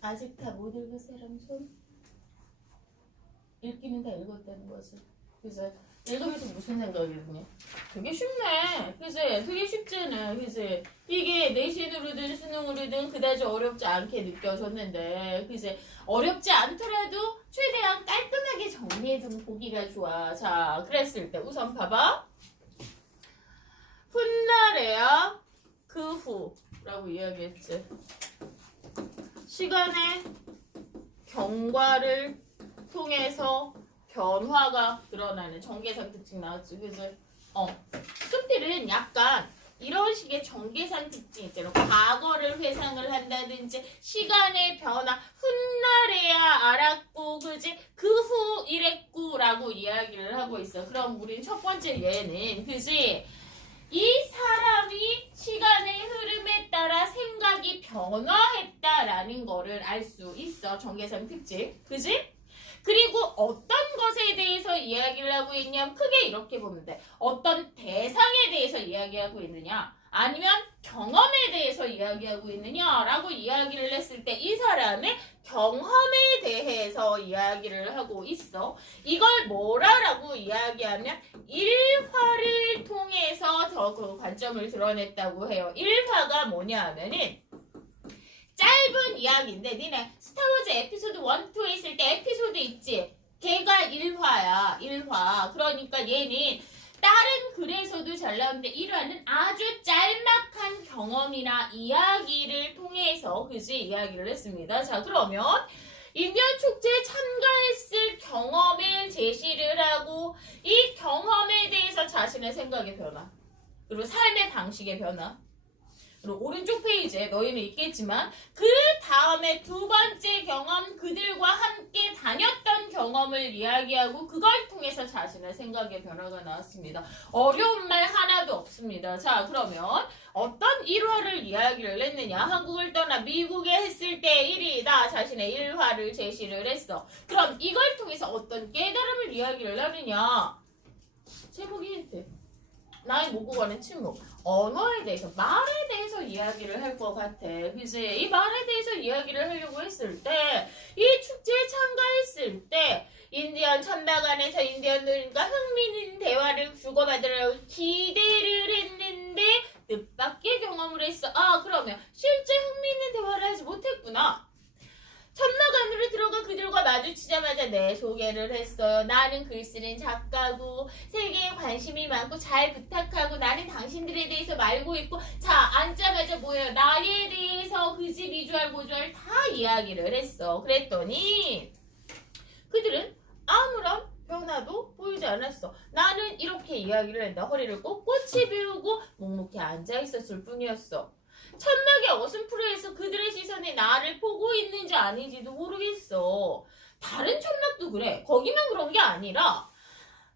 아직 다 못 읽은 사람 손? 읽기는 다 읽었다는 거지. 그래서 읽으면서 무슨 생각이 드냐? 되게 쉽네. 그지? 되게 쉽잖아. 그지? 이게 내신으로든 수능으로든 그다지 어렵지 않게 느껴졌는데, 그지? 어렵지 않더라도 최대한 깔끔하게 정리해두면 보기가 좋아. 자, 그랬을 때 우선 봐봐. 훗날에야 그 후라고 이야기했지. 시간의 경과를 통해서 변화가 드러나는 정계산 특징 나왔지. 그래서 수필은 약간 이런 식의 정계산 특징 있잖아. 과거를 회상을 한다든지 시간의 변화, 훗날에야 알았고, 그지? 그 후 이랬구라고 이야기를 하고 있어. 그럼 우린 첫 번째 예는, 그지? 이 사람이 시간의 흐름에 따라 생각이 변화했다라는 거를 알 수 있어. 정계산 특징. 그지? 그리고 어떤 것에 대해서 이야기를 하고 있냐면 크게 이렇게 보면 돼. 어떤 대상에 대해서 이야기하고 있느냐, 아니면 경험에 대해서 이야기하고 있느냐라고 이야기를 했을 때 이 사람의 경험에 대해서 이야기를 하고 있어. 이걸 뭐라고 이야기하면 일화를 통해서 그 관점을 드러냈다고 해요. 일화가 뭐냐 하면은 짧은 이야기인데, 니네 스타워즈 에피소드 1, 2에 있을 때 에피소드 있지? 걔가 1화야. 1화. 그러니까 얘는 다른 글에서도 잘 나오는데 1화는 아주 짤막한 경험이나 이야기를 통해서 그지 이야기를 했습니다. 자, 그러면 인디언 축제에 참가했을 경험을 제시를 하고 이 경험에 대해서 자신의 생각의 변화, 그리고 삶의 방식의 변화, 그리고 오른쪽 페이지에 너희는 있겠지만 그 다음에 두 번째 경험, 그들과 함께 다녔던 경험을 이야기하고 그걸 통해서 자신의 생각의 변화가 나왔습니다. 어려운 말 하나도 없습니다. 자, 그러면 어떤 일화를 이야기를 했느냐? 한국을 떠나 미국에 했을 때 1위다. 자신의 일화를 제시를 했어. 그럼 이걸 통해서 어떤 깨달음을 이야기를 하느냐? 제목이 힌트. 나의 모국어는 침묵. 언어에 대해서, 말에 대해서 이야기를 할 것 같아. 그지? 이 말에 대해서 이야기를 하려고 했을 때, 이 축제에 참가했을 때, 인디언 천막안에서 인디언들과 흥미있는 대화를 주고받으려고 기대를 했는데, 뜻밖의 경험을 했어. 아, 그러면 실제 흥미있는 대화를 하지 못했구나. 천막 안으로 들어가 그들과 마주치자마자 내 소개를 했어요. 나는 글 쓰는 작가고 세계에 관심이 많고 잘 부탁하고 나는 당신들에 대해서 알고 있고, 자, 앉자마자 뭐예요? 나에 대해서 그지 비주얼 고주얼 다 이야기를 했어. 그랬더니 그들은 아무런 변화도 보이지 않았어. 나는 이렇게 이야기를 했다. 허리를 꼿꼿이 비우고 묵묵히 앉아있었을 뿐이었어. 천막의 어슴푸레에서 그들의 시선이 나를 보고 있는지 아닌지도 모르겠어. 다른 천막도 그래. 거기만 그런 게 아니라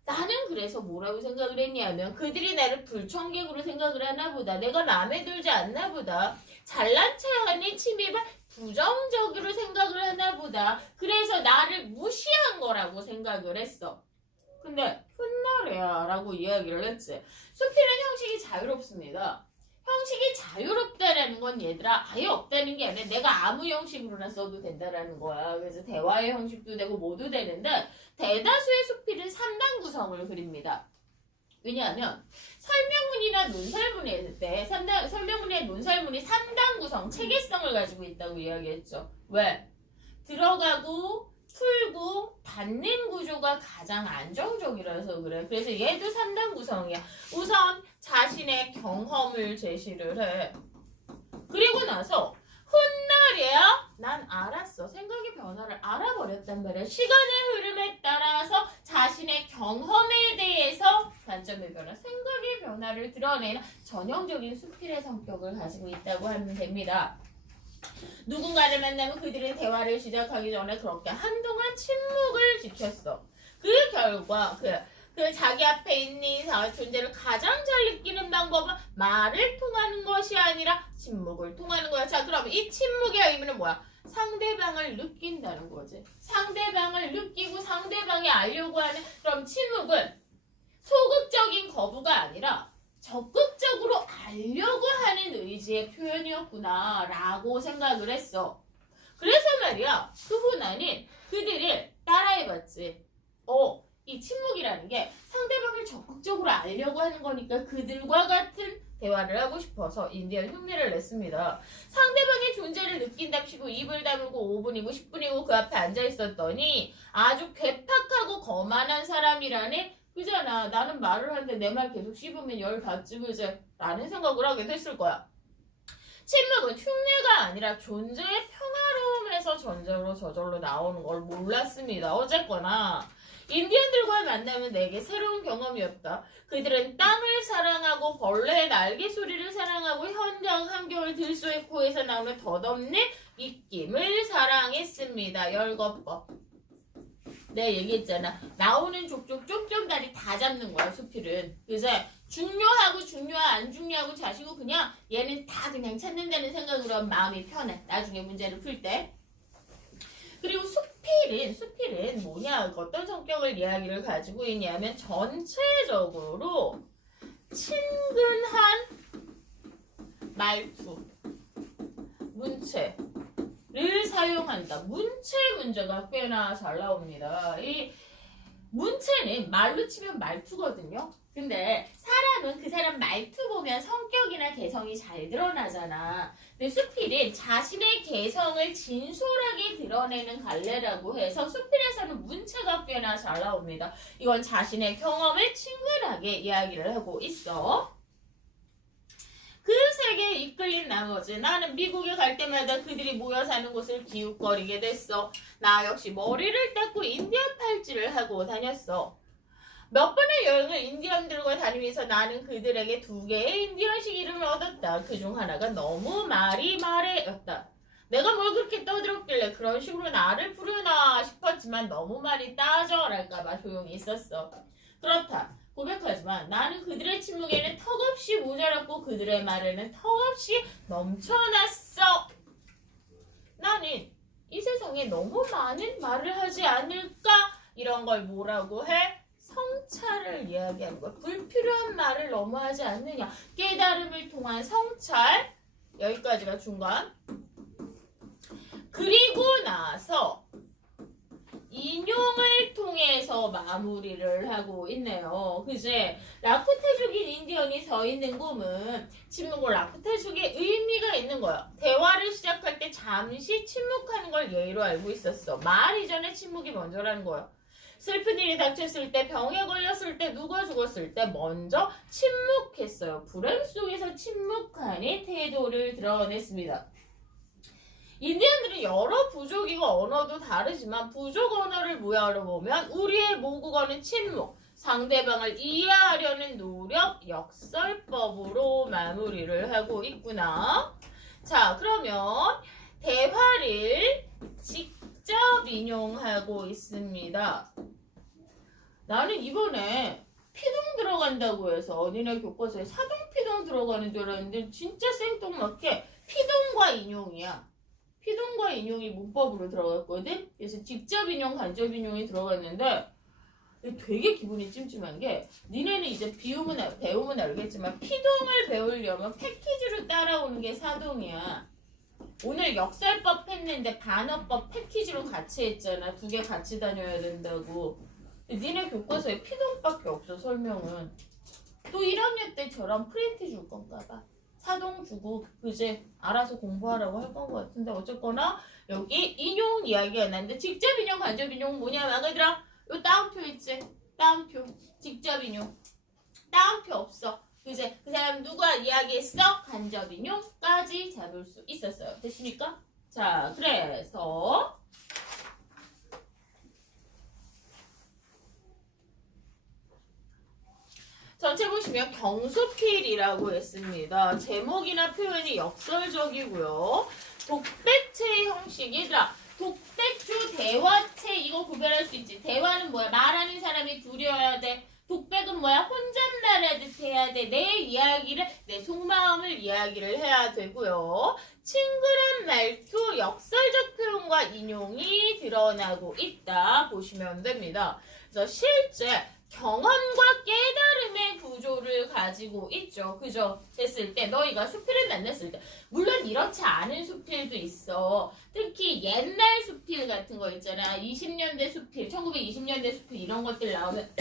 나는 그래서 뭐라고 생각을 했냐면 그들이 나를 불청객으로 생각을 하나 보다. 내가 마음에 들지 않나 보다. 잘난 체하니 침입을 부정적으로 생각을 하나 보다. 그래서 나를 무시한 거라고 생각을 했어. 근데 훗날에야 라고 이야기를 했지. 수필은 형식이 자유롭습니다. 형식이 자유롭다라는 건 얘들아 아예 없다는 게 아니라 내가 아무 형식으로나 써도 된다라는 거야. 그래서 대화의 형식도 되고 모두 되는데 대다수의 수필은 3단 구성을 그립니다. 왜냐하면 설명문이나 논설문이 했을 때 설명문이나 논설문이 3단 구성, 체계성을 가지고 있다고 이야기했죠. 왜? 들어가고 풀고 닫는 구조가 가장 안정적이라서 그래. 그래서 얘도 3단 구성이야. 우선 자신의 경험을 제시를 해. 그리고 나서 훗날에야 난 알았어. 생각의 변화를 알아버렸단 말이야. 시간의 흐름에 따라서 자신의 경험에 대해서 관점의 변화, 생각의 변화를 드러내는 전형적인 수필의 성격을 가지고 있다고 하면 됩니다. 누군가를 만나면 그들은 대화를 시작하기 전에 그렇게 한동안 침묵을 지켰어. 그 결과 그 자기 앞에 있는 존재를 가장 잘 느끼는 방법은 말을 통하는 것이 아니라 침묵을 통하는 거야. 자, 그럼 이 침묵의 의미는 뭐야? 상대방을 느낀다는 거지. 상대방을 느끼고 상대방이 알려고 하는, 그럼 침묵은 소극적인 거부가 아니라 적극적으로 알려고 하는 의지의 표현이었구나 라고 생각을 했어. 그래서 말이야. 그 후나는 그들을 따라해봤지. 이 침묵이라는 게 상대방을 적극적으로 알려고 하는 거니까 그들과 같은 대화를 하고 싶어서 인디언 흉내를 냈습니다. 상대방의 존재를 느낀답시고 입을 다물고 5분이고 10분이고 그 앞에 앉아 있었더니 아주 괴팍하고 거만한 사람이라네. 그잖아. 나는 말을 하는데 내 말 계속 씹으면 열 받지 그제? 라는 생각을 하게 됐을 거야. 침묵은 흉내가 아니라 존재의 평화로움에서 전적으로 저절로 나오는 걸 몰랐습니다. 어쨌거나 인디언들과의 만남은 내게 새로운 경험이었다. 그들은 땅을 사랑하고 벌레의 날개 소리를 사랑하고 현장 한겨울 들소의 코에서 나오는 덧없는 입김을 사랑했습니다. 열거법. 내가 얘기했잖아. 나오는 족족 쫑쫑다리 다 잡는 거야, 수필은. 그래서 중요하고 안 중요하고 자시고 그냥 얘는 다 그냥 찾는다는 생각으로 하면 마음이 편해. 나중에 문제를 풀 때. 그리고 수필은 뭐냐, 어떤 성격을 이야기를 가지고 있냐면 전체적으로 친근한 말투, 문체를 사용한다. 문체 문제가 꽤나 잘 나옵니다. 이 문체는 말로 치면 말투거든요. 근데 사람은 그 사람 말투 보면 성격이나 개성이 잘 드러나잖아. 근데 수필은 자신의 개성을 진솔하게 드러내는 갈래라고 해서 수필에서는 문체가 꽤나 잘 나옵니다. 이건 자신의 경험을 친근하게 이야기를 하고 있어. 그 세계에 이끌린 나머지 나는 미국에 갈 때마다 그들이 모여 사는 곳을 기웃거리게 됐어. 나 역시 머리를 닦고 인디언 팔찌를 하고 다녔어. 몇 번의 여행을 인디언들과 다니면서 나는 그들에게 2개의 인디언식 이름을 얻었다. 그중 하나가 너무 마리마레였다. 내가 뭘 그렇게 떠들었길래 그런 식으로 나를 부르나 싶었지만 너무 말이 따져랄까봐 조용히 있었어. 그렇다. 고백하지만 나는 그들의 침묵에는 턱없이 모자랐고 그들의 말에는 턱없이 넘쳐났어. 나는 이 세상에 너무 많은 말을 하지 않을까? 이런 걸 뭐라고 해? 성찰을 이야기하는 거야. 불필요한 말을 너무 하지 않느냐. 깨달음을 통한 성찰. 여기까지가 중간. 그리고 나서 인용을 통해서 마무리를 하고 있네요. 그제 라쿠테족인 인디언이 서 있는 꿈은 침묵을 라쿠테족의 의미가 있는 거야. 대화를 시작할 때 잠시 침묵하는 걸 예의로 알고 있었어. 말 이전에 침묵이 먼저라는 거야. 슬픈 일이 닥쳤을 때, 병에 걸렸을 때, 누가 죽었을 때 먼저 침묵했어요. 불행 속에서 침묵하니 태도를 드러냈습니다. 인디언들은 여러 부족이고 언어도 다르지만 부족 언어를 모여러 보면 우리의 모국어는 침묵, 상대방을 이해하려는 노력, 역설법으로 마무리를 하고 있구나. 자, 그러면 대화를 직접 인용하고 있습니다. 나는 이번에 피동 들어간다고 해서 니네 교과서에 사동 피동 들어가는 줄 알았는데 진짜 생뚱맞게 피동과 인용이야. 피동과 인용이 문법으로 들어갔거든. 그래서 직접 인용, 간접 인용이 들어갔는데 되게 기분이 찜찜한 게 니네는 이제 배우면 알겠지만 피동을 배우려면 패키지로 따라오는 게 사동이야. 오늘 역설법 했는데 반어법 패키지로 같이 했잖아. 2개 같이 다녀야 된다고. 니네 교과서에 피동밖에 없어. 설명은. 또 1학년 때처럼 프린트 줄 건가 봐. 사동 주고 그제 알아서 공부하라고 할 건 것 같은데 어쨌거나 여기 인용 이야기가 나는데 직접 인용, 간접 인용 뭐냐 말하더라. 요 따옴표 있지? 따옴표. 직접 인용. 따옴표 없어. 그제 그 사람 누가 이야기했어? 간접 인용까지 잡을 수 있었어요. 됐습니까? 자, 그래서 전체 보시면 경수필이라고 했습니다. 제목이나 표현이 역설적이고요. 독백체 형식이더라. 독백주 대화체 이거 구별할 수 있지. 대화는 뭐야? 말하는 사람이 둘이어야 돼. 독백은 뭐야? 혼잣말하듯 해야 돼. 내 이야기를, 내 속마음을 이야기를 해야 되고요. 친근한 말투, 역설적 표현과 인용이 드러나고 있다 보시면 됩니다. 그래서 실제 경험과 깨달음의 구조를 가지고 있죠. 그죠? 됐을 때 너희가 수필을 만났을 때 물론 이렇지 않은 수필도 있어. 특히 옛날 수필 같은 거 있잖아. 20년대 수필, 1920년대 수필 이런 것들 나오면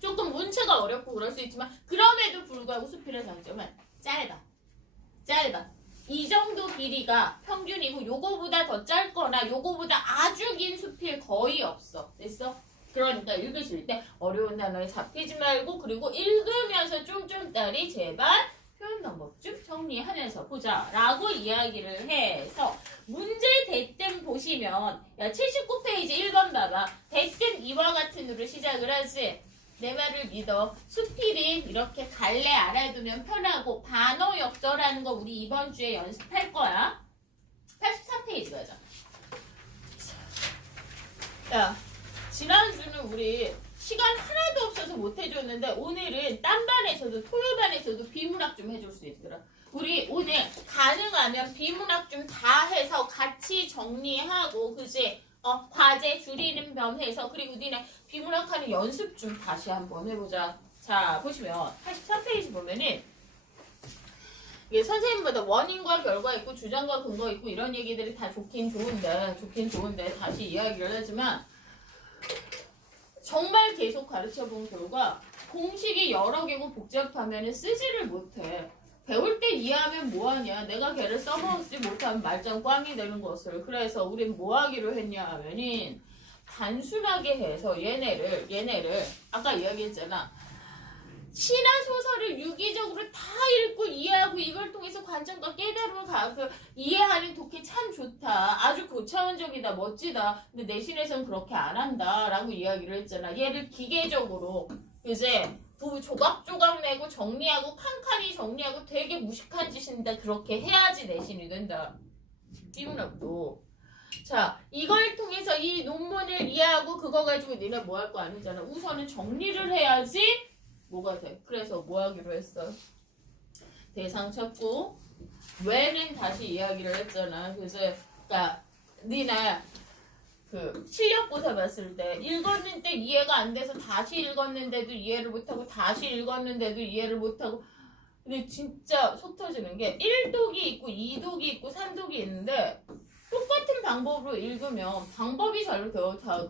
조금 문체가 어렵고 그럴 수 있지만 그럼에도 불구하고 수필의 장점은 짧아. 이 정도 길이가 평균이고 요거보다 더 짧거나 요거보다 아주 긴 수필 거의 없어. 됐어? 그러니까 읽으실 때 어려운 단어에 잡히지 말고 그리고 읽으면서 쫌쫌따리 제발 표현 방법 쭉 정리하면서 보자 라고 이야기를 해서 문제 대뜸 보시면 야 79페이지 1번 봐봐. 대뜸 이와 같은으로 시작을 하지. 내 말을 믿어. 수필이 이렇게 갈래 알아두면 편하고 반어 역서라는 거 우리 이번 주에 연습할 거야. 83페이지 가자. 야, 지난주는 우리 시간 하나도 없어서 못 해줬는데 오늘은 딴반에서도 토요반에서도 비문학 좀 해줄 수 있더라. 우리 오늘 가능하면 비문학 좀 다 해서 같이 정리하고 그지? 과제 줄이는 겸 해서 그리고 니네 비문학하는 연습 좀 다시 한번 해보자. 자 보시면 83페이지 보면은 이게 선생님마다 원인과 결과 있고 주장과 근거 있고 이런 얘기들이 다 좋긴 좋은데 다시 이야기를 하지만 정말 계속 가르쳐본 결과 공식이 여러 개고 복잡하면 쓰지를 못해. 배울 때 이해하면 뭐하냐. 내가 걔를 써먹지 못하면 말짱 꽝이 되는 것을. 그래서 우린 뭐 하기로 했냐 하면은 단순하게 해서 얘네를 아까 이야기했잖아. 시나 소설을 유기적으로 다 읽고 이해하고 이걸 통해서 관점과 깨달음을 이해하는 독해 참 좋다. 아주 고차원적이다. 멋지다. 근데 내신에서는 그렇게 안 한다. 라고 이야기를 했잖아. 얘를 기계적으로 이제 조각조각 내고 정리하고 칸칸이 정리하고 되게 무식한 짓인데 그렇게 해야지 내신이 된다. 비문학도. 자, 이걸 통해서 이 논문을 이해하고 그거 가지고 니네 뭐 할 거 아니잖아. 우선은 정리를 해야지 뭐가 돼. 그래서 뭐 하기로 했어? 대상 찾고 왜는 다시 이야기를 했잖아. 그래서 그러니까 니네 그 실력고사 봤을 때 읽었는데 이해가 안 돼서 다시 읽었는데도 이해를 못하고 다시 읽었는데도 이해를 못하고 근데 진짜 속 터지는 게 1독이 있고 2독이 있고 3독이 있는데 똑같은 방법으로 읽으면 방법이 다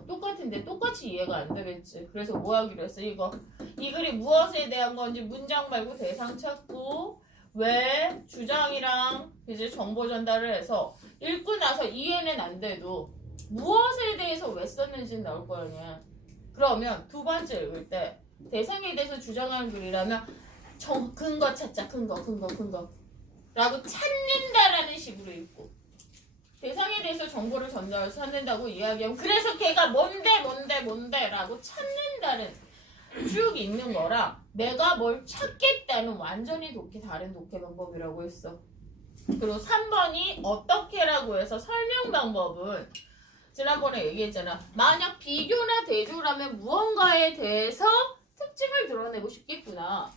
똑같은데 똑같이 이해가 안 되겠지. 그래서 뭐 하기로 했어? 이 글이 무엇에 대한 건지 문장 말고 대상 찾고 왜 주장이랑 이제 정보 전달을 해서 읽고 나서 이해는 안 돼도 무엇에 대해서 왜 썼는지는 나올 거 아니야. 그러면 두 번째 읽을 때 대상에 대해서 주장하는 글이라면 근거 찾자. 근거 라고 찾는다라는 식으로 읽고 대상에 대해서 정보를 찾는다고 이야기하면 그래서 걔가 뭔데 라고 찾는다는 쭉 읽는 거랑 내가 뭘 찾겠다는 완전히 다른 독해 방법이라고 했어. 그리고 3번이 어떻게라고 해서 설명 방법은 지난번에 얘기했잖아. 만약 비교나 대조라면 무언가에 대해서 특징을 드러내고 싶겠구나.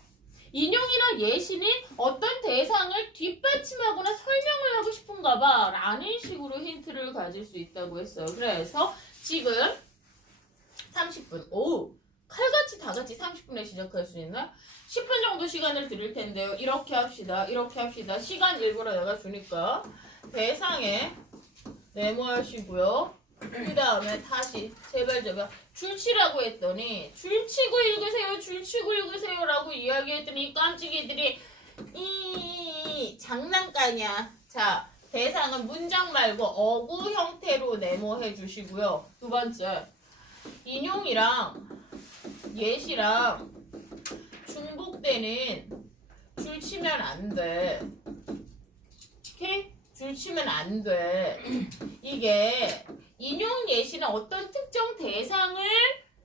인용이나 예시는 어떤 대상을 뒷받침하거나 설명을 하고 싶은가 봐 라는 식으로 힌트를 가질 수 있다고 했어요. 그래서 지금 30분 칼같이 다 같이 30분에 시작할 수 있나? 10분 정도 시간을 드릴 텐데요. 이렇게 합시다. 시간 일부러 내가 주니까 대상에 메모하시고요. 그 다음에 다시 제발 줄치라고 했더니 줄치고 읽으세요 라고 이야기했더니 깜찍이들이 장난까냐. 자, 대상은 문장 말고 어구 형태로 메모해 주시고요. 두 번째 인용이랑 예시랑 중복되는 줄치면 안 돼. 오케이? 줄치면 안 돼. 이게 인용 예시는 어떤 특정 대상을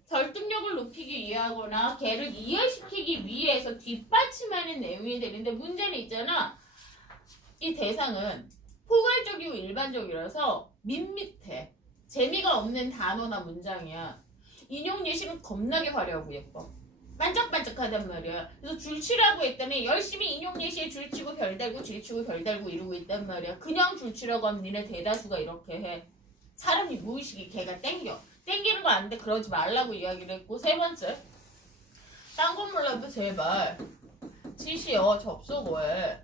설득력을 높이기 위하거나 걔를 이해시키기 위해서 뒷받침하는 내용이 되는데 문제는 있잖아. 이 대상은 포괄적이고 일반적이라서 밋밋해. 재미가 없는 단어나 문장이야. 인용 예시는 겁나게 화려하고 예뻐. 반짝반짝하단 말이야. 그래서 줄치라고 했더니 열심히 인용 예시에 줄치고 별달고 줄치고 별달고 이러고 있단 말이야. 그냥 줄치라고 하면 니네 대다수가 이렇게 해. 사람이 무의식이 걔가 땡겨. 땡기는 거 아닌데 그러지 말라고 이야기를 했고, 세 번째, 딴 건 몰라도 제발 지시어 접속어에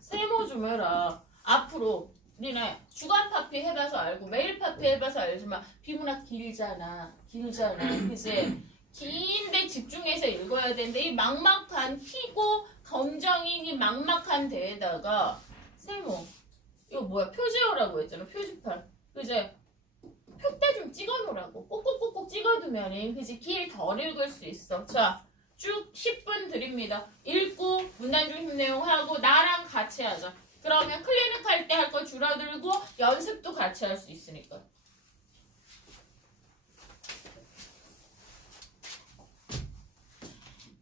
세모 좀 해라. 앞으로 니네 주간 파피 해봐서 알고 매일 파피 해봐서 알지만 비문학 길잖아. 그치? 긴데 집중해서 읽어야 되는데 이 막막한 희고 검정인 이 막막한 데에다가 세모, 이거 뭐야, 표지어라고 했잖아. 표지판. 그제 표대 좀 찍어놓으라고. 꼭꼭꼭꼭 찍어두면은 그지 길 덜 읽을 수 있어. 자, 쭉 10분 드립니다. 읽고 문단 중심 내용 하고 나랑 같이 하자. 그러면 클리닉 할 때 할 거 줄어들고 연습도 같이 할 수 있으니까.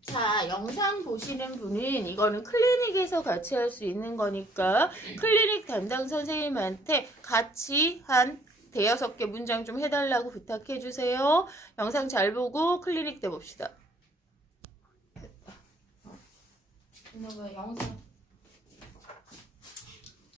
자, 영상 보시는 분은 이거는 클리닉에서 같이 할 수 있는 거니까 클리닉 담당 선생님한테 같이 한 대여섯 개 문장 좀 해달라고 부탁해주세요. 영상 잘 보고 클리닉 때 봅시다. 이놈의 영상.